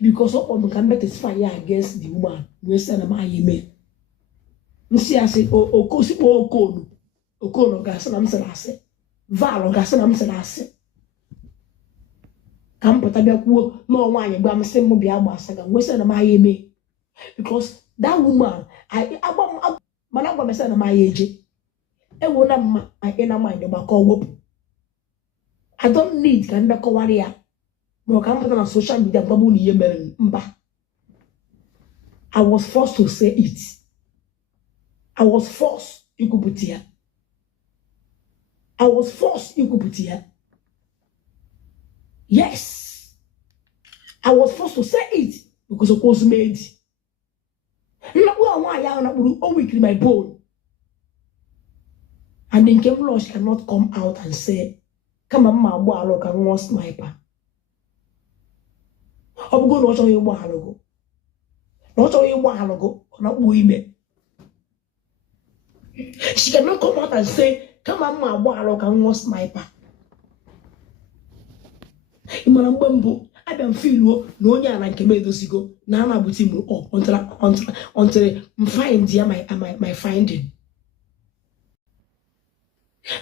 because of can bet fire against the woman. We send my email. Nsi ase okosi okonu. Okono gasa na mselase. Valo gasa na mselase. Kampota bia kuo no nwanye gba mse mo bia gbasa ga. We send my email. Because that woman managwa mesa na my age. Ewo na ma ina mind ba ko wop. I don't need can be kowari ya. Mo kan put on social media babu ni yemere mba. I was forced to say it. I was forced ikubutia. I was forced ikubutia. Yes. I was forced to say it because of course made. Not why I am weak in my bone. And then Kim Lush cannot come out and say, come on, my boy, look, I'm one sniper. I'm going to watch you while ago. Not only while ago, not women. She cannot come out and say, come on, my boy, look, I'm one sniper. Imanambembo, I don't feel no one can make those go. Now I'm putting up until find my finding.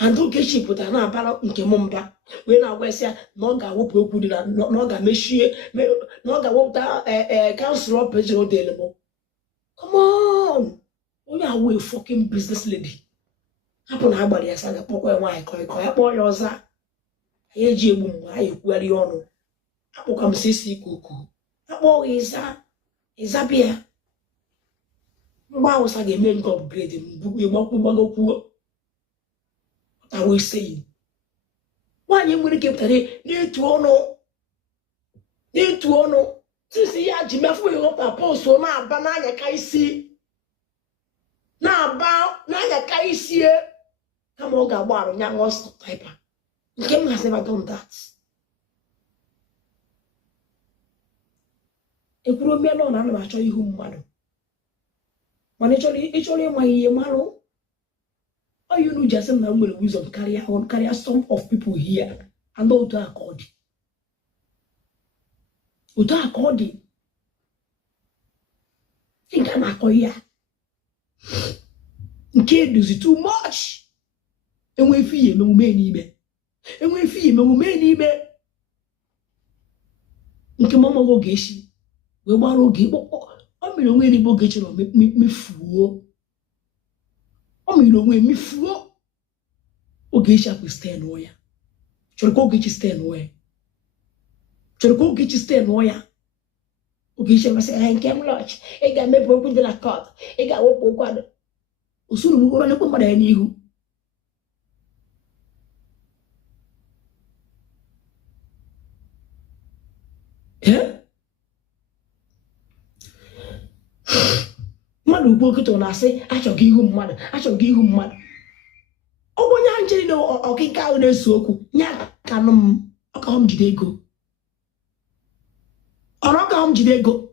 And don't get ship with an apparel in Kemumba. When I was here, no ga whoop no ga meshie, no ga whoop that council up page available. Come on, we are way fucking business lady. Happen nobody as I pop why I boy yoursa. I boom, I query on. Apo come sissy cuckoo. That boy is a beer. Wow, was like a main upgrading. We walk with poor. I will say, why you will keep today? Need to honor. Since the year Jimmy up a post, so now banana kaisi. Now about Naya kaisi. Come on, Gawar, young was typer. Kim has never done that. A grown me alone, and I'll show you whom madam. When it's only my yamaro. Or you know just a number of wisdom carry some of people here and not to accord. Without according. Think I'm a coya. Can't do it too much. And we feel no many me. And we feel no many me. Nke mama go geshi. We borrow give. I mean, when you go get you me fool. Oh, you know, when me fool, okay, shall we stand where? Shall go get you stand where? Shall go get you stand where? Okay, shall I say, I can't watch. I got me broken the la cut. I got what one. Soon we want to come at you. Eh? Madu pocket on I say, I shall give him mother, I shall give him mother. Oh, when you know, or kick out the soku, ya canum, or come Jidego. Or not come Jidego.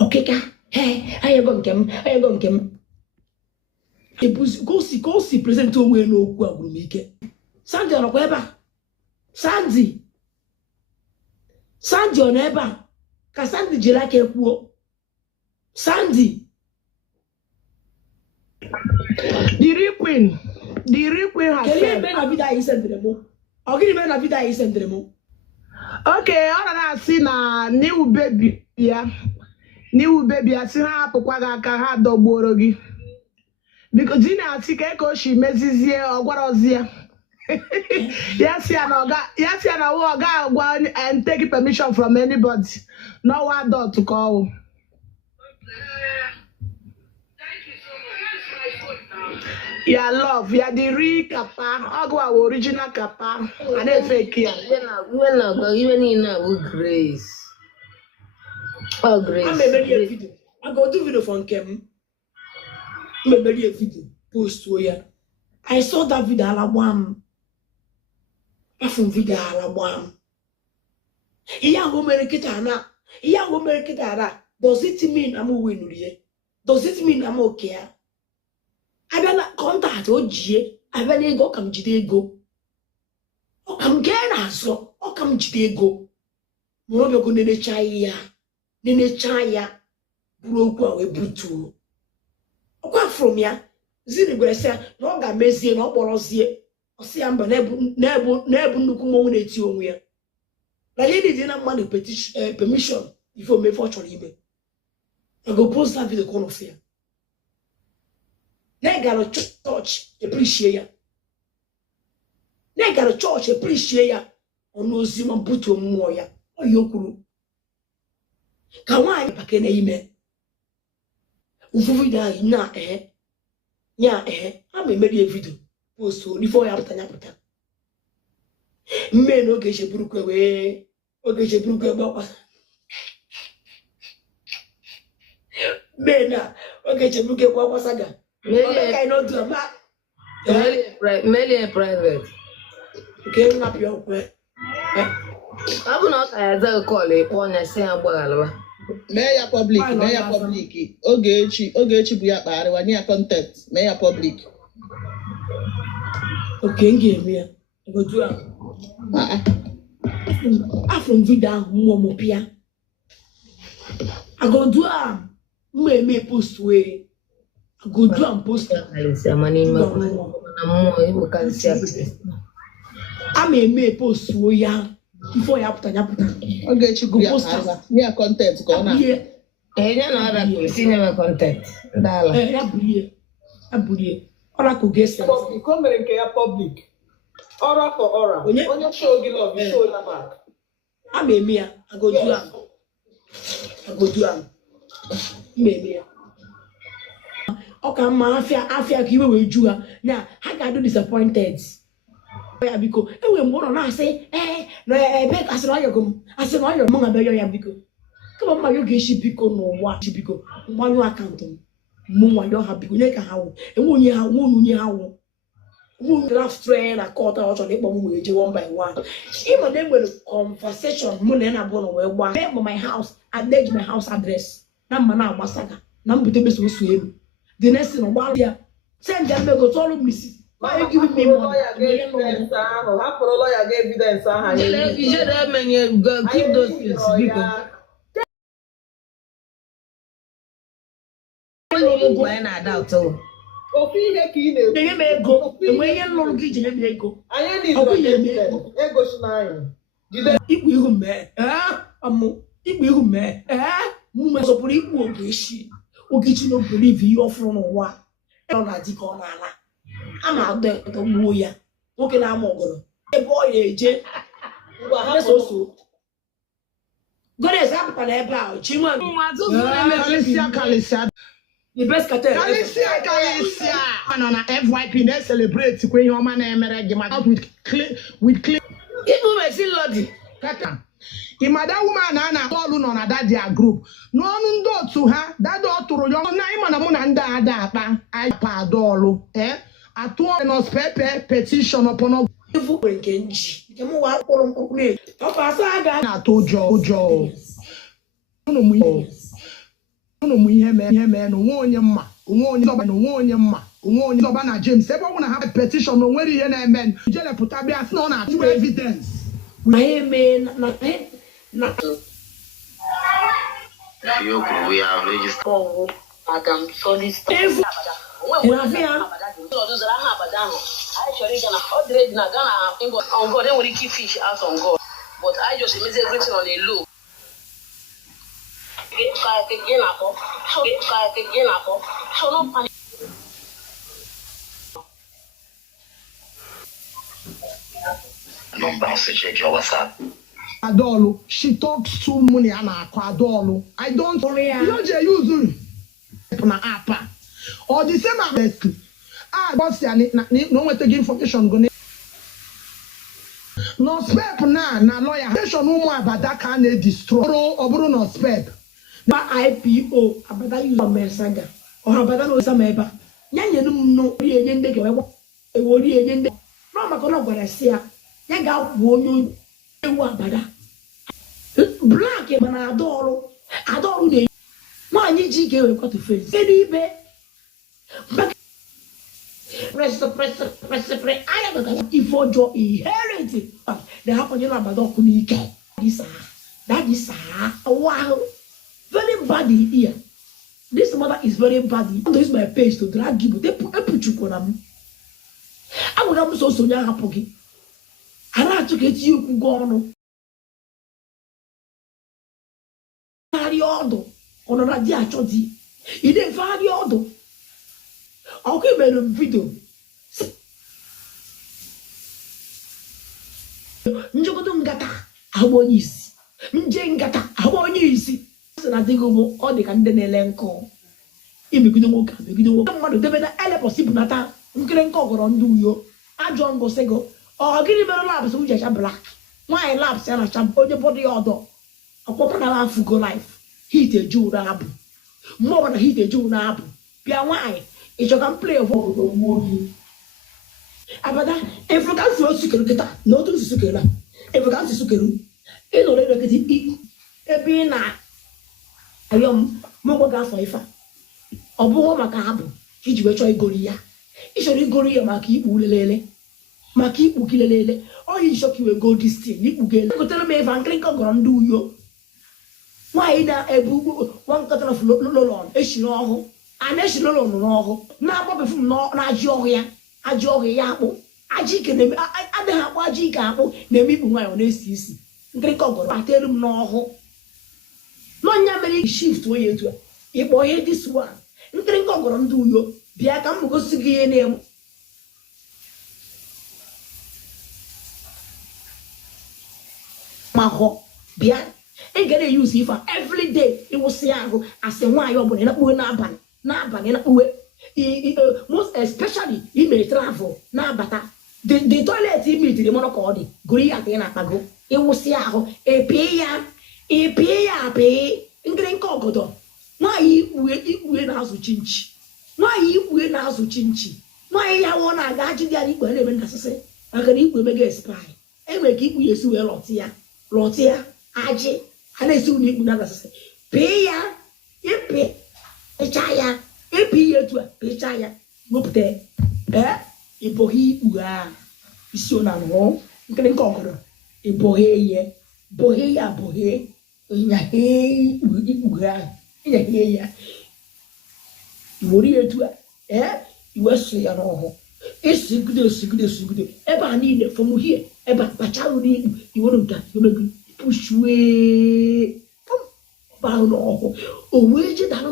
Okay, hey, I am going to come. Go see present to where no will make it. Sandy on a Weber. Sandy on Eba. Cassandra Jelake Kuo. Sandy. The real queen has said. Men of Vida is sent them. I'll give you men of Vida is sent them. Okay, all I see na new baby, yeah. New baby, I see her Pokwaga Kaha Doborogi. Because Gina Tikeko, she messes here or what was here. Yes, I know, go and take permission from anybody. No one door to call. Yeah, love. Yeah, the real kappa. I go original kappa. And then fake here. Even in Grace. Oh, Grace. I'm a video. I go do video from Kem. I'm a video post where I saw that video alabam. From video alabam. Iya go merekita na. Iya go merekita na. Does it mean I'm winning? Does it mean I'm okay? I don't contact OG. I don't go come Jidego. Oh, come get us. Oh, come Jidego. mụrụ ọbịa nenecha ya bụrụ okwu a wee butuo ọkwa from ya zini gwere sị ya na ọ ga-mezie na ọ kpọrọzie ọsị ya mba na-ebu nnukwu mmọnwụ na-eti onwe ya na ihe dị na mmadụ permission ife omefe ọ chọrọ ime go post that video kọnọ fịa na ịgara chọọchị eprichie ya ọnụ ozi ma butuo mmụọ ya oyi o kwuru ka nwaanyị baka na-ime ufufu dị ahụ nya a ma emeri vidio post n'ife ọ ya pụta mme na oge echeburukwe gbakwa mme na oge echeburukwe gbakwasa ga ọbịa n'otu ọma Melie private. nke nnapịa okwe Ọ bụ na ọ ka ya zaa kọl ịkpọ ọnya si ya gbaghalụwa. Mee ya public. Ogechi bụ ya kpagharịwa nye ya content. Mee ya public. oke m ga-eme ya otu a afọ vidio ahụ mmụọ m pịa agodu a mma eme post wee agodu a post Kalisia ma n'ime na mmụọ ịbụ kalisia. ama eme post ya ife ya pụta Ogechi bụ ya kpagharịwa nye ya content ka ọ na. Enye na ọra kwesị na-eme content. Dala. ya burie ọra ka oge sị Public, o mere nke ya public. Ọra for ọra. Onye show gị love, show na mark. ama eme ya agodu a mma eme ya ọ ka mma afịa ka iwe wee ju ha ga-adụ disappointed ya biko enwe mgbe ọ nọ na-asị na ebe asịrị ọyọgọ m ga-abịa ya biko kama mma ya ga-eshi biko n'ụwa biko mgbanyụ akaụntụ m mụ nwayọ ha biko nye ka ha wụ enwe onye ha wụ draftre na kọta ọ chọrọ ịkpọ m wee je one by one ịma na enwere conversation mụ na ya na-abụ na wee gba mee my house adej my house address na mma na-agbasaga na mbute meso osu elu the next thing gbara ya send ya mmego tọọrụ m isi Hapụrụ lawyer ga evidence aha Ijede emenye keep those things biko. Anyị na-ada ụtọ. Ofu ihe ka ị na-ekwu. enye m ego enwe ihe nlụrụ gị iji nye m ego Anyị Ọ bụ ya eme ego si n'anyị. Jide ikpu ihu mee ikpu ihu mee mụ sọpụrụ ikpu ogechi na obelive ihe ọfụrụ n'ụwa ọ na-adị ka ọ na-ala a na-adọgbuo ya nwoke na-ama ọgọrọ ebe ọ ya eje soso godes apụtara ebe a chinwa Kalisia the best cartel nọ na FYP na-celebrate kwe ihe ọma na-emere gị maka with clean Ibu mesi lodi. Imada woman a na-akpọ ọlụ nọ na dadia group n'ọnụ ndị otu ha dada ọ tụrụ ya na ịma na mụ na ndị ada akpa apa adọọlụ atụọ nọs pepe petition ọpọnọ ifu nke nji nke mụ wa kpụrụ mkpụrụ ọ bụ asa ga na-atụ ụjọ ụnụ m ihe mee na onwe onye ọba na James ebe ọ bụ na ha petition na onwere ihe na-eme jelepụta bịa sị na ọ na-atụ evidence na ya eme na we have registered. Madam Solid. efu ịrafịa on God, then we keep fish out on God. But I just miss everything on a low. So no panic. Don't bounce to check your WhatsApp. Adolu, she talks too money and Adolu. I don't use na apa or the same honestly. Boss ya no we take information go no spep na lawyer information ụmụ abada ka na destroy ọ bụrụ no spep na IPO abada use mesaga or abada no sama eba nyanye num no ri enye ndege we ewori enye ndege no maka no gwara sia ya ga kwuo onye ewu abada black mana adọrụ na nwaanyị ji ga-ewe kwatu face kedu ibe press aya ga ifo jo inherit they happen you abada ọkụ n'ike this That is wow. Very bad here. This mother is very bad. I don't use my page to drag you. They put you on. I will have so young happy. I like to get you go on. Fari ordo. On a radia chodi. You didn't fari ordo. Okay, man, video. Njogodo ngata. Awonyisi. Njengata. Awonyisi. Na digo mo o de kan de nelenko imigido nwoke mmadụ debe na ele possible nata nkire nke ogoro ndị uyo ajọ ngo sego o gịnị mere labs uche cha black nwanyị labs ya na cha onye body ọdọ ọkpọkọ na afugo life hit eju na abụ mmụọ na hit eju na abụ bịa nwanyị ịchọka play of obodo nwoke abada efukansi osukere kịta na otu nsukere na efukansi sukere ịnọrọ ekete ebe na ayom moko ga afọ ifa obuho maka abụ iji we chọ igori ya ishoro igori ya maka ikpu lelele maka ikpu kilelele o yi shoki we go this thing ikpu gele gotere me van klink ogoro ndị uyo nwanyị na ebu one carton of lolon eshi n'ọhụ ana eshi lolon n'ọhụ na akpọ perfume na aji ọhụ ya akpụ aji ike na adịghị akpụ aji ike akpụ na-eme ikpu nwanyị ọ na-esi isi nkirink ogoro atelu m n'ọhụ Nonya mere shift wey etu ikpo ihe this one nkiri nke ogoro ndị uyo bịa ka m gosi gị ihe na-emu maho bịa ị ga na-use ife every day ịwụsị ahụ asị nwaanyị ọbụla ịnakpuwe n'abalị ịnakpuwe most especially ime travel na-abata the toilet imitiri mọrọ ka ọ dị gụrụ ya ka ị na-akpago ịwụsị ahụ epee ya nkiri nke ogodo nwanyị ikpue na-azụ chinchi nwanyị ya wụ na-aga ajị dị ya ikpe na-eme ndasịsị maka na ikpe mega espai enwere ka ikpu ya esi wee lọtị ya ajị a na-esi ụlọ ikpu na ndasịsị pee ya ịcha ya epi ya etu a pechaa ya wepụta ịbụghị ikpu a isi na anụ nkiri nke ogodo ịbụghị ya bụghị nyahe ikpugha nyahe ya iwori etu a iwe so ya n'ọhụ esigide ebe a niile from here ebe a bacharu n'ikpu iwere nta yomegu pushwe bahụ n'ọhụ o wee jedara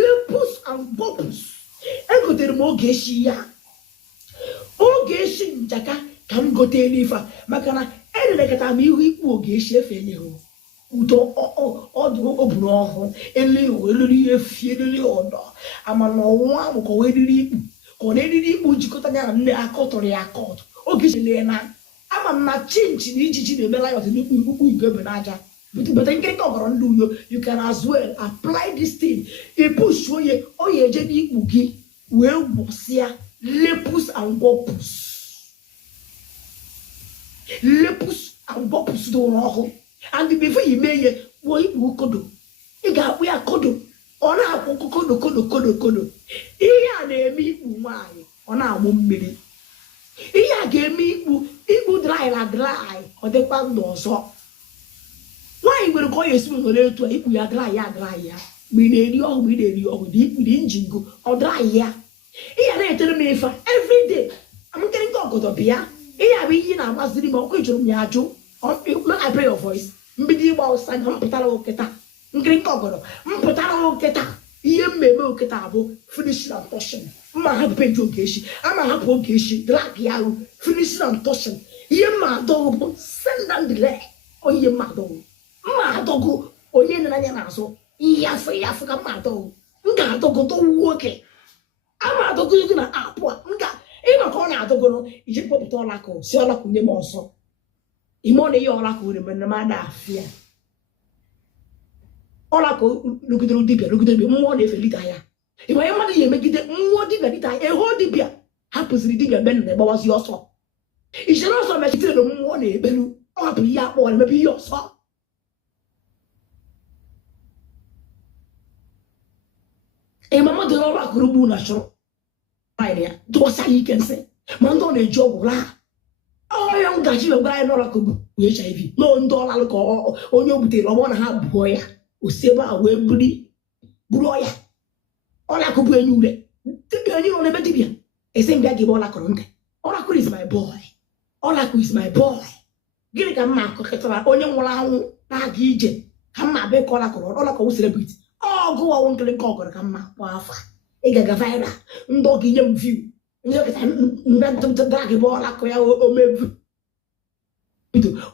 lepus and bubbles egotere m oge eshi njaka ka m gote n'ife maka na enelekọta m ihu ikpu oge eshi efe enye ha udo ọdụ oburu ọhụ eliri efi eliri ọdọ ama na ọnwa ahụ ka ọ eriri ikpu ka ọ na-eriri ikpu jikọta ya na nne akọtọrọ ya akọtụ oge chile na ama m na chinchi na ijiji na-emela ya ọdịnikpu ikpukpu igwe n'aja bụta nkirịka ọgọrọ ndị uyo you can as well apply this thing ipush onye eje n'ikpu gị wee gbọsịa lepus and bopus dị ụlọ ọhụ and before you may ye wo ikpu kodo ị ga-akpụ ya kodo ọ na-akwụ kodo ihe a na-eme ikpu nwanyị ọ na-amụ mmiri ihe a ga-eme ikpu dry na dry ọ dịkwa ndụ ọzọ nwanyị nwere ka ọ ya esi nwere etu a ikpu ya dry ya mgbe ị na-eri ọgwụ dị ikpu dị njingo ọ dry ya ihe na-etere m ife everyday amụkere nke ọgọdọ bịa ihe a bụ ihe na-amasịrị m ọkụ jụrụ m ya ajụ I pray your voice mbido ịgba ụsa na mpụtara oketa nkiri nke ọgọdọ mpụtara oketa ihe mmemme oketa bụ finish and touching mma hapụ peji oge echi ama hapụ oge echi drag ya ahụ finish and touching ihe mma adọgụ bụ send and delay onye mma adọgụ onye na-anya n'azụ ihe afọ ka mma adọgụ m ga-adọgụ dọwuo oke ama adọgụ gị na apụ a ịma ka ọ na-adọgụrụ iji kpọpụta ọlakụ si ọlakụ nye m ọsọ ime ọ na-eyi ọlakụ ure mere ma na-afịa ọlakụ rugidere dibịa mmụọ na-efelite ya ịma ihe mmadụ ya emegide mmụọ dibịa dịta ya eho dibịa hapụziri dibịa mgbe na egbawazi ọsọ ichere ọsọ mechitere na mmụọ na-ekpelu ọ hapụrụ ihe akpọ na-emebe ihe ọsọ ịma mmadụ n'ọrụ akụrụ gbu na chụrụ ya tụwasa ya ike nsị ma ndị ọ na-eji ọgwụ laa onye m gachi wegwara anyị n'ọla ka bụ HIV no ndị ọlalụ ka onye o butere ọgbọ na ha bụọ ya osi ebe a wee buru ọya ọlakụ bụ enyi ure dibịa onye nọ n'ebe dibịa esi mbịa gị bụ ọlakụrụ ntị ọlakụrụ is my boy ọlakụ is my boy gịnị ka mma akọkọtara onye nwụrụ anwụ na-aga ije ka mma abịa ka ọlakụrụ celebrity ọgụ ọwụ nkiri nke ọgọrọ ka mma kpọ afa ị ga-aga viral ndị ọgụ nye m view ndị ọkịta ndadara gị bụ ọlakụ ya omevu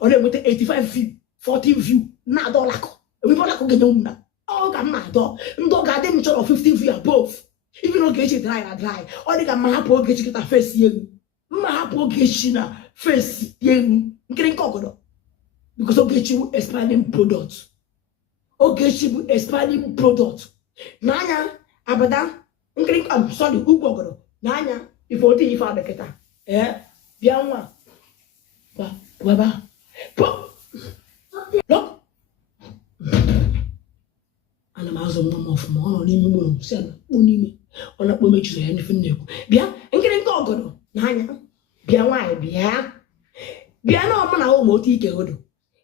ọ na-enweta 85 view 40 view na-adọ ọlakụ ebe ọlakụ ga-enye m na ọ ga mma adọ ndị ọ ga-adị m chọrọ 50 view above even oge echi dry na dry ọ dị ka mma hapụ oge echi kịta face elu mma hapụ oge echi na face elu nkiri nke ọgọdọ because oge echi bụ expiring product oge echi bụ expiring product n'anya abada nkiri sorry ugwu ọgọdọ n'anya ife odi ife adịkịta bịa nwa baba look ana m azụ nwa m ọfụma ọ nọ n'ime ụlọ m si ana kpụ n'ime ọ na-akpọ mechiri ya n'ife nnekwu bịa nkiri nke ọgọdọ n'anya bịa nwaanyị bịa na ọmụ na ụmụ otu ike hodo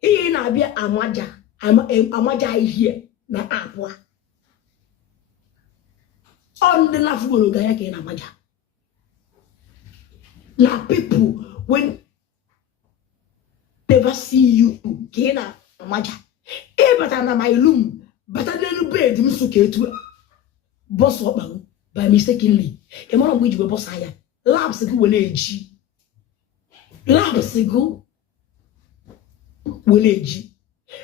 ihe na-abịa amaja ihe na apụa ọ ndị na-afụgboro ga ya ka ị na-amaja na people when never see you ka ị na-amaja ị batara na my room bata n'elu bed m so ka etu bọsụ ọkparụ by mistakenly ị mara mgbe iji wee bọsụ anya labs gị were eji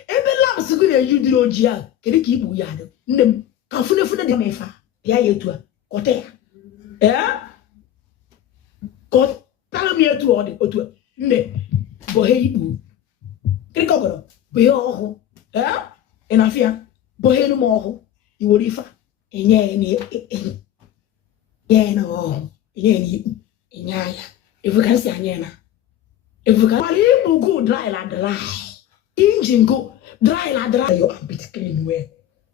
ebe labs gị na-eji ụdịrị ojii a kedu ka ikpu ya adị nne m ka funefune dị m ife bịa ya etu a kọta ya kọtara m ya etu ọ dị otu a nne bọhe ikpu kịrịka ọgọrọ bọhe ọhụụ ị na-afị ya bọhe elu m ọhụụ iwere ife enye ya na ọhụụ enye ya na ikpu enye ya efukansi anya na efukansi ikpu go dry la dry engine go dry la dry your ambit clean well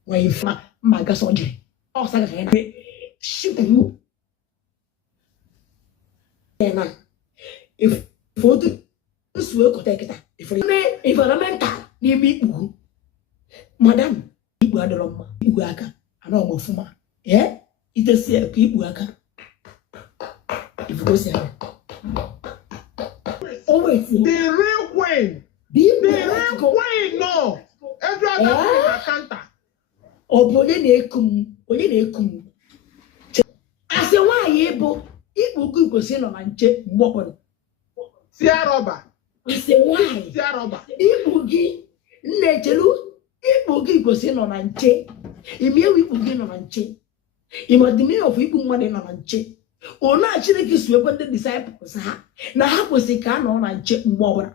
when you fma maga surgery ọ saga ka na shipu na if photo suwe kota kita if environmental ni mi ikpu madam ikpu adọrọ mma ikpu aka ana ọmọfụma itesi ka ikpu aka if go see always The real queen. the The real queen, no. Every other queen is a counter. onye na-ekum asị nwaanyị bụ ikpu gị kwesịrị nọ na nche mgbe ọbụla Tia rubber. asị nwaanyị Tia rubber. ikpu gị nna-echelu ikpu gị kwesịrị nọ na nche imiewu ikpu gị nọ na nche ịmadịmihe of ikpu mmadụ nọ na nche ona Chineke si ekwe ndị disciples ha na ha kwesịrị ka a nọ na nche mgbe ọbụla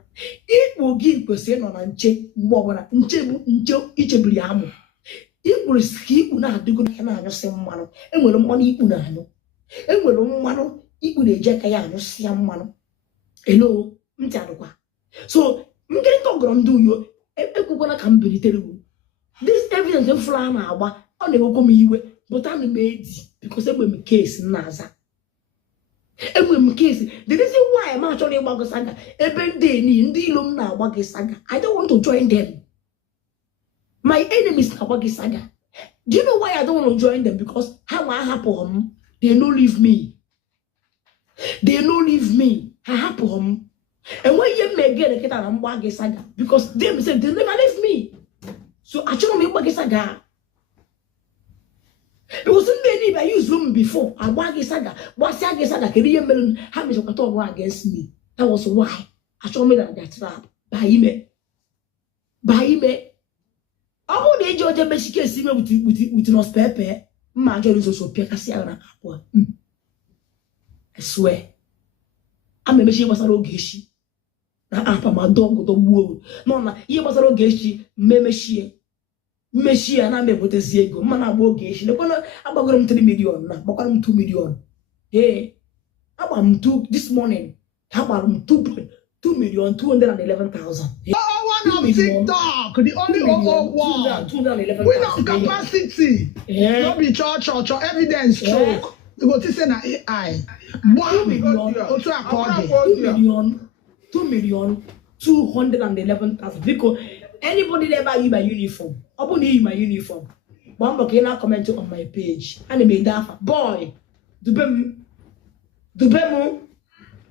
ikpu gị kwesịrị nọ na nche mgbe ọbụla nche bụ nche ichebiri amụ ikpuru si ka ikpu na-adịgo na ya na-anyụsị mmanụ enwere mmanụ ikpu na-anyụ enwere mmanụ ikpu na-eji aka ya anyụsị ya mmanụ elo ntị adịkwa so nkịrịta ọgọrọ ndị uyo ekwekwana ka m bilitere wu this evidence mfụrụ a na-agba ọ na-ewekwa m iwe but ana m edi because egbe m kesi na-aza enwe m kesi the reason why m achọrọ ịgba gị saga ebe ndị ilo m na-agba gị saga I don't want to join them. My enemies na-agba gị saga. Do you know why I don't want to join them? Because ha nwa ahapụ m they no leave me ha hapụ m enweghị ihe mmegere kịta na mgba gị saga because them say they never leave me so achọrọ m ịgba gị saga because ndị enibe I use them before agba gị saga gbasịa gị saga kedu ihe mere ha mechakwata ọgụ against me. That was why achọrọ m ịdara their trap baa ime ọ bụrụ na eji oje mechike esi ime with nos pepe mma ajọ rizoso pịakasị ya na abụọ I swear ama emechi ihe gbasara oge echi na apa ma dọgụdọ gbuo nọ na ihe gbasara oge echi mmechie ya na ama ebotezi ego mma na-agba oge echi lekwana agbagoro m 3 million na gbakwara m 2 million agba m 2 this morning ha gbara m 2,211,000. One of TikTok, the only 211. We know capacity. No be church or evidence stroke. You go to say na AI. 1 million. Also according. 2 million. 2,211,000 because anybody that buy you my uniform, open you my uniform. One book in comment on my page. And they made that boy. Dubemu.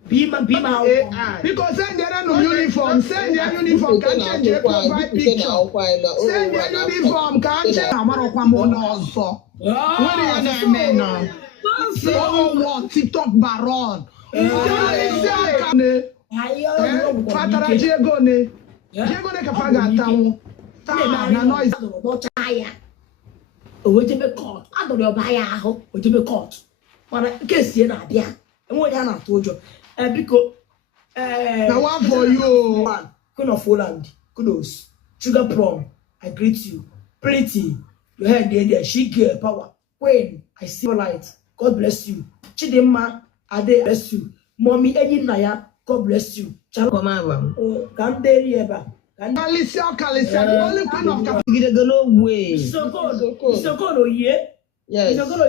Be my because send their no uniform, send their uniform, can't change your profile picture. Send their uniform, can't change. I'm not also. What do you name now? So what? TikTok baron. Fatara Diego ne kapaga tawo. Na noise. Ojebe court. I don't know buy ahụ. Ojebe court. Mana case na abia. Enwe ya na tojo. Because na one for you. Queen of Holland. Kudos. Sugar Plum. I greet you. Pretty. Your head there. She girl power. Queen. I see your light. God bless you. Chidimma. Ade bless you. Mommy Enyi Naya. God bless you. Come on. Kanderi eba. Alicia, the only queen of You don't know way. So good. So good. Oh yeah. Yes. So good.